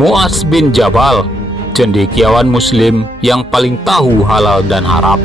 Mu'adz bin Jabal, cendekiawan muslim yang paling tahu halal dan haram.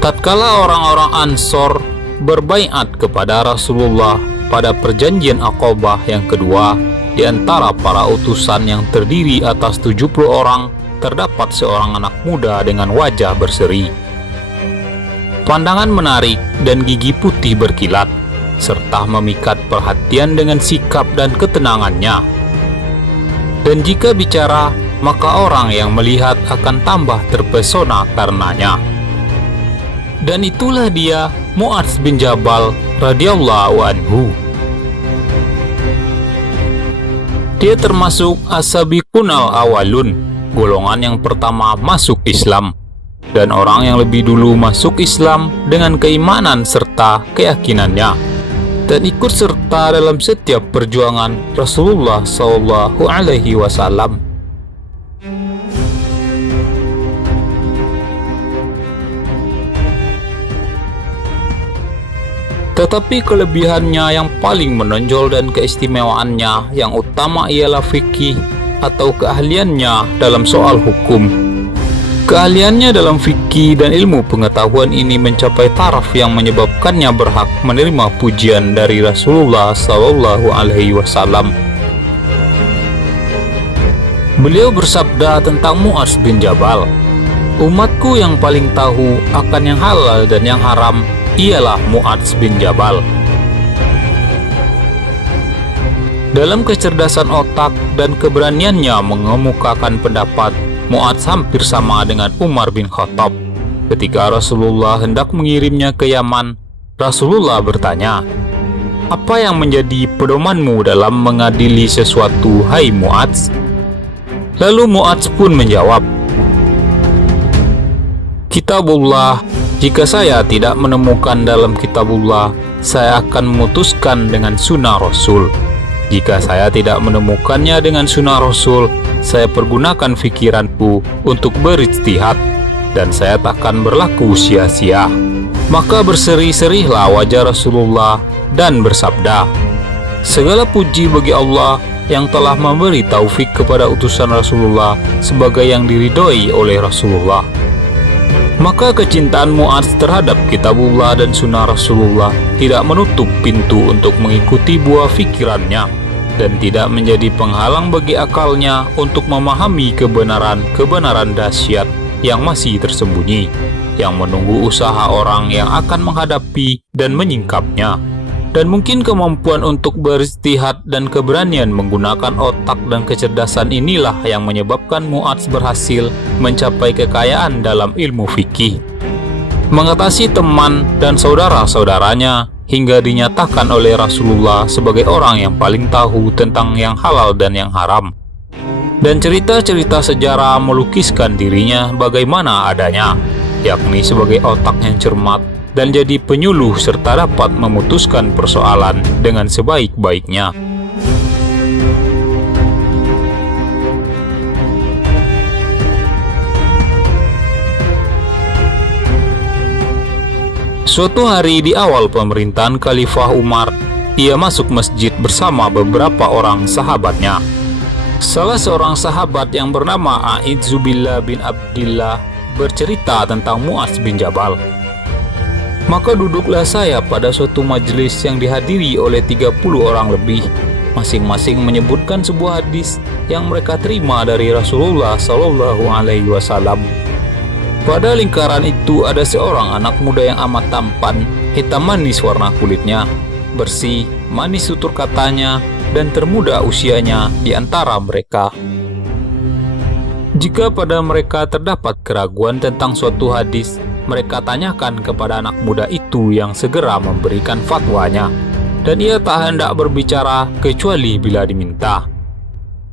Tatkala orang-orang Ansor berbaiat kepada Rasulullah pada perjanjian Aqabah yang kedua, di antara para utusan yang terdiri atas 70 orang, terdapat seorang anak muda dengan wajah berseri, pandangan menarik dan gigi putih berkilat, serta memikat perhatian dengan sikap dan ketenangannya. Dan jika bicara, maka orang yang melihat akan tambah terpesona karenanya. Dan itulah dia, Mu'adz bin Jabal radhiyallahu anhu. Dia termasuk as-sabiqun al-awwalun, golongan yang pertama masuk Islam, dan orang yang lebih dulu masuk Islam dengan keimanan serta keyakinannya, dan ikut serta dalam setiap perjuangan Rasulullah SAW. Tetapi kelebihannya yang paling menonjol dan keistimewaannya yang utama ialah fikih atau keahliannya dalam soal hukum. Keahliannya dalam fikih dan ilmu pengetahuan ini mencapai taraf yang menyebabkannya berhak menerima pujian dari Rasulullah SAW. Beliau bersabda tentang Mu'adz bin Jabal, "Umatku yang paling tahu akan yang halal dan yang haram ialah Mu'adz bin Jabal." Dalam kecerdasan otak dan keberaniannya mengemukakan pendapat, Mu'adz hampir sama dengan Umar bin Khattab. Ketika Rasulullah hendak mengirimnya ke Yaman, Rasulullah bertanya, "Apa yang menjadi pedomanmu dalam mengadili sesuatu, hai Mu'adz?" Lalu Mu'adz pun menjawab, "Kitabullah. Jika saya tidak menemukan dalam kitabullah, saya akan memutuskan dengan sunnah Rasul. Jika saya tidak menemukannya dengan sunnah Rasul, saya pergunakan fikiranku untuk berijtihad, dan saya takkan berlaku sia-sia." Maka berseri-serihlah wajah Rasulullah dan bersabda, "Segala puji bagi Allah yang telah memberi taufik kepada utusan Rasulullah sebagai yang diridhoi oleh Rasulullah." Maka kecintaan Mu'adz terhadap kitabullah dan sunnah Rasulullah tidak menutup pintu untuk mengikuti buah fikirannya, dan tidak menjadi penghalang bagi akalnya untuk memahami kebenaran dahsyat yang masih tersembunyi, yang menunggu usaha orang yang akan menghadapi dan menyingkapnya. Dan mungkin kemampuan untuk berijtihad dan keberanian menggunakan otak dan kecerdasan inilah yang menyebabkan Mu'adz berhasil mencapai kekayaan dalam ilmu fikih, mengatasi teman dan saudara-saudaranya, hingga dinyatakan oleh Rasulullah sebagai orang yang paling tahu tentang yang halal dan yang haram. Dan cerita-cerita sejarah melukiskan dirinya bagaimana adanya, yakni sebagai otak yang cermat dan jadi penyuluh serta dapat memutuskan persoalan dengan sebaik-baiknya. Suatu hari di awal pemerintahan Khalifah Umar, ia masuk masjid bersama beberapa orang sahabatnya. Salah seorang sahabat yang bernama A'idzubillah bin Abdillah bercerita tentang Mu'adz bin Jabal. "Maka duduklah saya pada suatu majelis yang dihadiri oleh 30 orang lebih, masing-masing menyebutkan sebuah hadis yang mereka terima dari Rasulullah SAW. Pada lingkaran itu ada seorang anak muda yang amat tampan, hitam manis warna kulitnya, bersih, manis tutur katanya, dan termuda usianya di antara mereka. Jika pada mereka terdapat keraguan tentang suatu hadis, mereka tanyakan kepada anak muda itu yang segera memberikan fatwanya, dan ia tak hendak berbicara kecuali bila diminta.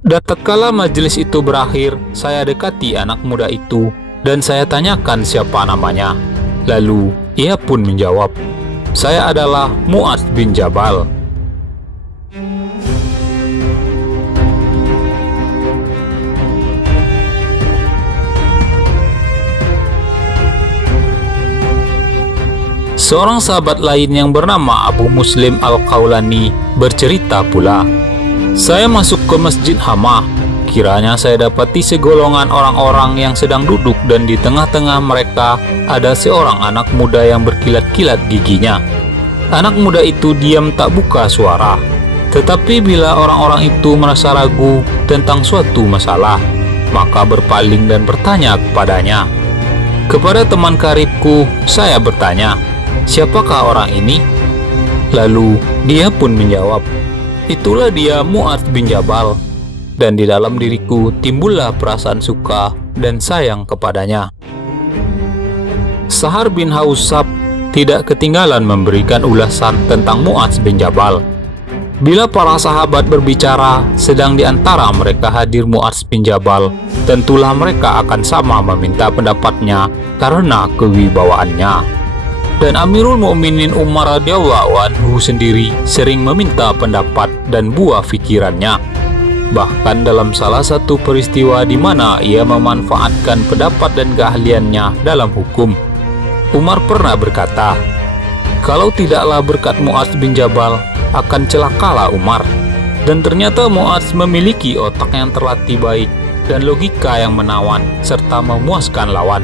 Dan tatkala majelis itu berakhir, saya dekati anak muda itu dan saya tanyakan siapa namanya. Lalu ia pun menjawab, "Saya adalah Mu'adz bin Jabal." Seorang sahabat lain yang bernama Abu Muslim Al-Qaulani bercerita pula, "Saya masuk ke Masjid Hama. Kiranya saya dapati segolongan orang-orang yang sedang duduk dan di tengah-tengah mereka ada seorang anak muda yang berkilat-kilat giginya. Anak muda itu diam tak buka suara. Tetapi bila orang-orang itu merasa ragu tentang suatu masalah, maka berpaling dan bertanya kepadanya. Kepada teman karibku, saya bertanya, 'Siapakah orang ini?' Lalu dia pun menjawab, 'Itulah dia Mu'adz bin Jabal.' Dan di dalam diriku timbullah perasaan suka dan sayang kepadanya." Sahar bin Hausab tidak ketinggalan memberikan ulasan tentang Mu'adz bin Jabal. Bila para sahabat berbicara, sedang di antara mereka hadir Mu'adz bin Jabal, tentulah mereka akan sama meminta pendapatnya karena kewibawaannya. Dan Amirul Mukminin Umar radhiyallahu anhu sendiri sering meminta pendapat dan buah pikirannya. Bahkan dalam salah satu peristiwa di mana ia memanfaatkan pendapat dan keahliannya dalam hukum, Umar pernah berkata, "Kalau tidaklah berkat Mu'adz bin Jabal, akan celakalah Umar." Dan ternyata Mu'adz memiliki otak yang terlatih baik dan logika yang menawan serta memuaskan lawan,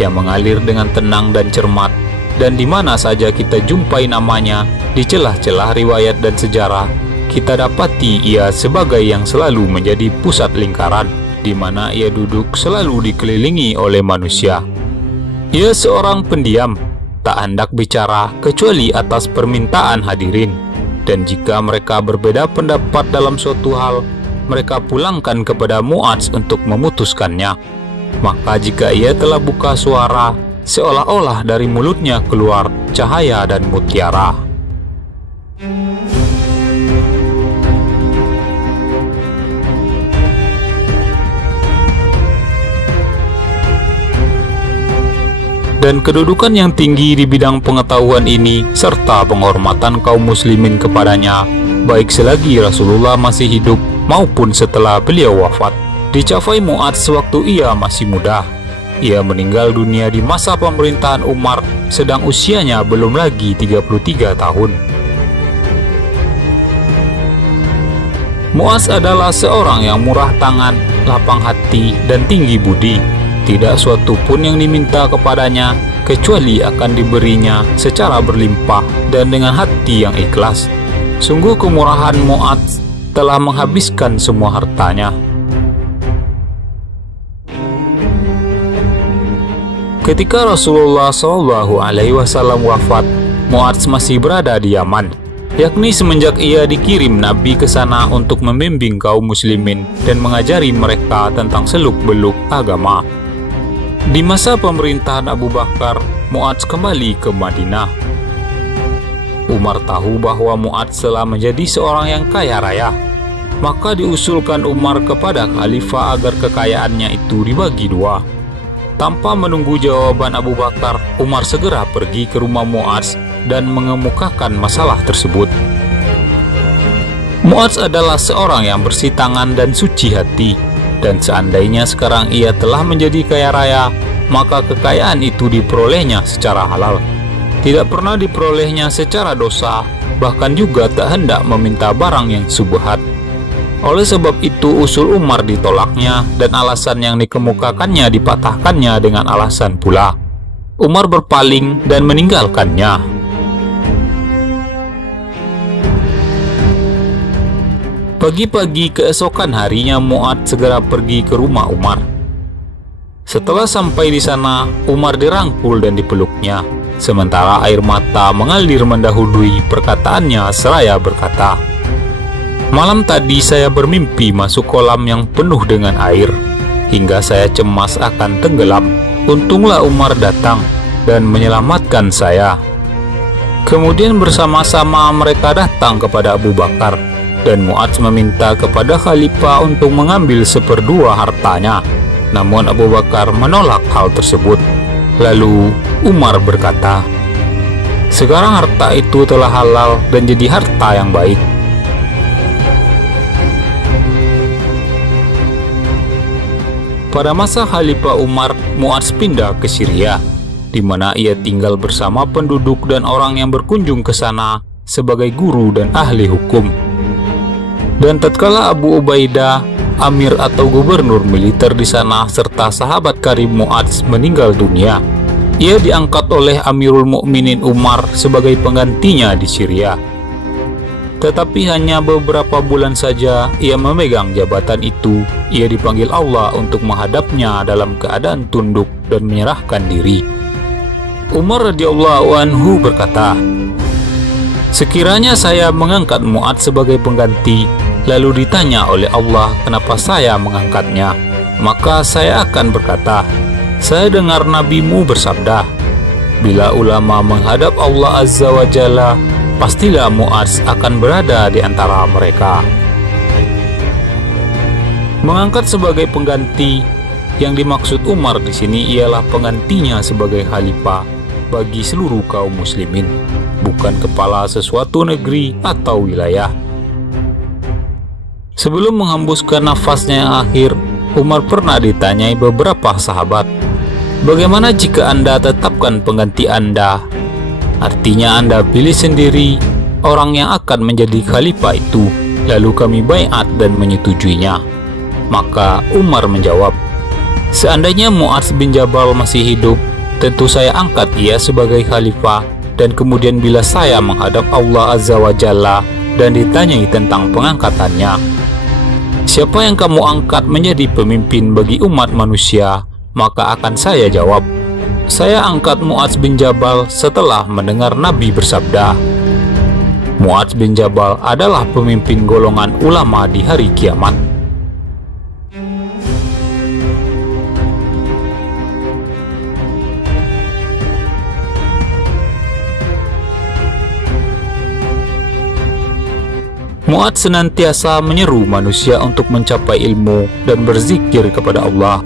yang mengalir dengan tenang dan cermat, dan di mana saja kita jumpai namanya di celah-celah riwayat dan sejarah, kita dapati ia sebagai yang selalu menjadi pusat lingkaran, di mana ia duduk selalu dikelilingi oleh manusia. Ia seorang pendiam, tak hendak bicara kecuali atas permintaan hadirin, dan jika mereka berbeda pendapat dalam suatu hal, mereka pulangkan kepada Mu'adz untuk memutuskannya. Maka jika ia telah buka suara, seolah-olah dari mulutnya keluar cahaya dan mutiara. Dan kedudukan yang tinggi di bidang pengetahuan ini serta penghormatan kaum muslimin kepadanya, baik selagi Rasulullah masih hidup maupun setelah beliau wafat, dicapai Mu'adz sewaktu ia masih muda. Ia meninggal dunia di masa pemerintahan Umar, sedang usianya belum lagi 33 tahun. Mu'adz adalah seorang yang murah tangan, lapang hati, dan tinggi budi. Tidak suatu pun yang diminta kepadanya kecuali akan diberinya secara berlimpah dan dengan hati yang ikhlas. Sungguh kemurahan Mu'adz telah menghabiskan semua hartanya. Ketika Rasulullah SAW wafat, Mu'adz masih berada di Yaman, yakni semenjak ia dikirim Nabi ke sana untuk membimbing kaum muslimin dan mengajari mereka tentang seluk-beluk agama. Di masa pemerintahan Abu Bakar, Mu'adz kembali ke Madinah. Umar tahu bahwa Mu'adz telah menjadi seorang yang kaya raya, maka diusulkan Umar kepada khalifah agar kekayaannya itu dibagi dua. Tanpa menunggu jawaban Abu Bakar, Umar segera pergi ke rumah Mu'adz dan mengemukakan masalah tersebut. Mu'adz adalah seorang yang bersih tangan dan suci hati. Dan seandainya sekarang ia telah menjadi kaya raya, maka kekayaan itu diperolehnya secara halal. Tidak pernah diperolehnya secara dosa, bahkan juga tak hendak meminta barang yang subhat. Oleh sebab itu usul Umar ditolaknya dan alasan yang dikemukakannya dipatahkannya dengan alasan pula. Umar berpaling dan meninggalkannya. Pagi-pagi keesokan harinya Mu'adz segera pergi ke rumah Umar. Setelah sampai di sana, Umar dirangkul dan dipeluknya, sementara air mata mengalir mendahului perkataannya seraya berkata, "Malam tadi saya bermimpi masuk kolam yang penuh dengan air, hingga saya cemas akan tenggelam. Untunglah Umar datang dan menyelamatkan saya." Kemudian bersama-sama mereka datang kepada Abu Bakar, dan Mu'adz meminta kepada khalifah untuk mengambil 1/2 hartanya. Namun Abu Bakar menolak hal tersebut. Lalu Umar berkata, "Sekarang harta itu telah halal dan jadi harta yang baik." Pada masa Khalifah Umar, Mu'adz pindah ke Syria. di mana ia tinggal bersama penduduk dan orang yang berkunjung ke sana sebagai guru dan ahli hukum. Dan tatkala Abu Ubaidah, amir atau gubernur militer di sana, serta sahabat karib Mu'adz meninggal dunia, ia diangkat oleh Amirul Mukminin Umar sebagai penggantinya di Syria. Tetapi hanya beberapa bulan saja ia memegang jabatan itu, ia dipanggil Allah untuk menghadapnya dalam keadaan tunduk dan menyerahkan diri. Umar radhiyallahu anhu berkata, "Sekiranya saya mengangkat Mu'adz sebagai pengganti, lalu ditanya oleh Allah kenapa saya mengangkatnya, maka saya akan berkata, saya dengar nabimu bersabda, bila ulama menghadap Allah Azza wa Jalla, pastilah Mu'adz akan berada di antara mereka." Mengangkat sebagai pengganti, yang dimaksud Umar di sini ialah penggantinya sebagai khalifah bagi seluruh kaum muslimin, bukan kepala sesuatu negeri atau wilayah. Sebelum menghembuskan nafasnya yang akhir, Umar pernah ditanyai beberapa sahabat, "Bagaimana jika Anda tetapkan pengganti Anda? Artinya Anda pilih sendiri orang yang akan menjadi khalifah itu, lalu kami baiat dan menyetujuinya." Maka Umar menjawab, "Seandainya Mu'adz bin Jabal masih hidup, tentu saya angkat ia sebagai khalifah, dan kemudian bila saya menghadap Allah Azza wa Jalla dan ditanyai tentang pengangkatannya, siapa yang kamu angkat menjadi pemimpin bagi umat manusia, maka akan saya jawab, saya angkat Mu'adz bin Jabal setelah mendengar Nabi bersabda, Mu'adz bin Jabal adalah pemimpin golongan ulama di hari kiamat." Mu'adz senantiasa menyeru manusia untuk mencapai ilmu dan berzikir kepada Allah.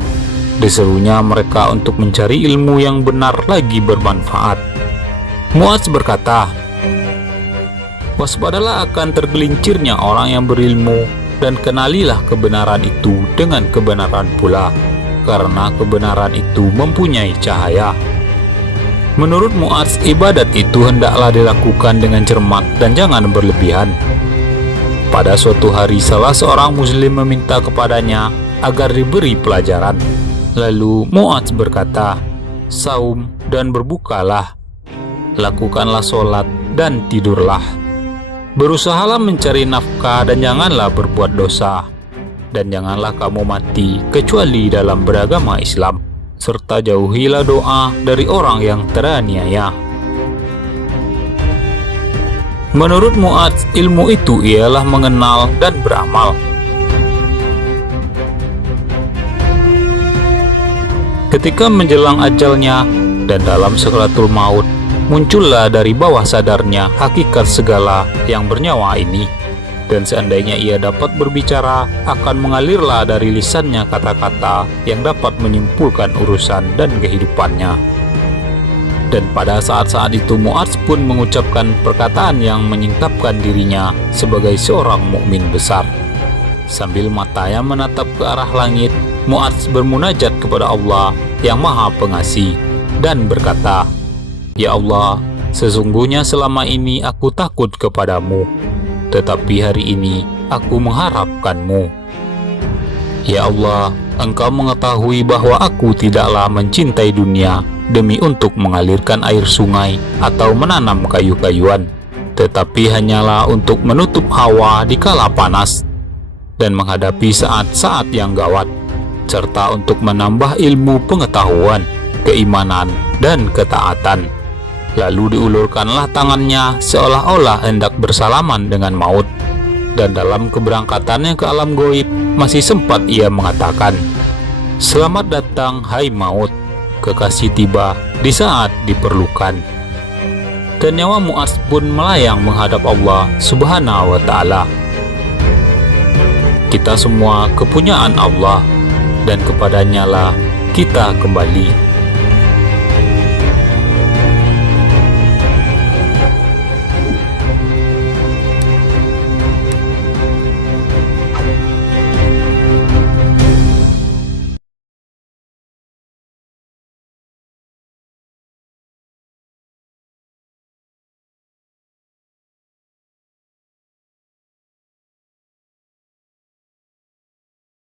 Diserunya mereka untuk mencari ilmu yang benar lagi bermanfaat. Mu'adz berkata, "Waspadalah akan tergelincirnya orang yang berilmu, dan kenalilah kebenaran itu dengan kebenaran pula, karena kebenaran itu mempunyai cahaya." Menurut Mu'adz, ibadat itu hendaklah dilakukan dengan cermat dan jangan berlebihan. Pada suatu hari salah seorang muslim meminta kepadanya agar diberi pelajaran. Lalu Mu'adz berkata, "Saum dan berbukalah, lakukanlah sholat dan tidurlah. Berusahalah mencari nafkah dan janganlah berbuat dosa. Dan janganlah kamu mati kecuali dalam beragama Islam. Serta jauhilah doa dari orang yang teraniaya." Menurut Mu'adz, ilmu itu ialah mengenal dan beramal. Ketika menjelang ajalnya dan dalam sakaratul maut, muncullah dari bawah sadarnya hakikat segala yang bernyawa ini. Dan seandainya ia dapat berbicara, akan mengalirlah dari lisannya kata-kata yang dapat menyimpulkan urusan dan kehidupannya. Dan pada saat-saat itu Mu'adz pun mengucapkan perkataan yang menyingkapkan dirinya sebagai seorang mukmin besar. Sambil matanya menatap ke arah langit, Mu'adz bermunajat kepada Allah yang Maha Pengasih dan berkata, "Ya Allah, sesungguhnya selama ini aku takut kepadamu, tetapi hari ini aku mengharapkanmu. Ya Allah, Engkau mengetahui bahwa aku tidaklah mencintai dunia demi untuk mengalirkan air sungai atau menanam kayu-kayuan, tetapi hanyalah untuk menutup hawa di kala panas dan menghadapi saat-saat yang gawat, serta untuk menambah ilmu pengetahuan, keimanan, dan ketaatan." Lalu diulurkanlah tangannya seolah-olah hendak bersalaman dengan maut, dan dalam keberangkatannya ke alam goib masih sempat ia mengatakan, "Selamat datang hai maut, kekasih tiba di saat diperlukan." Dan nyawa Mu'adz pun melayang menghadap Allah Subhanahu wa Ta'ala. Kita semua kepunyaan Allah, dan kepadanya lah kita kembali.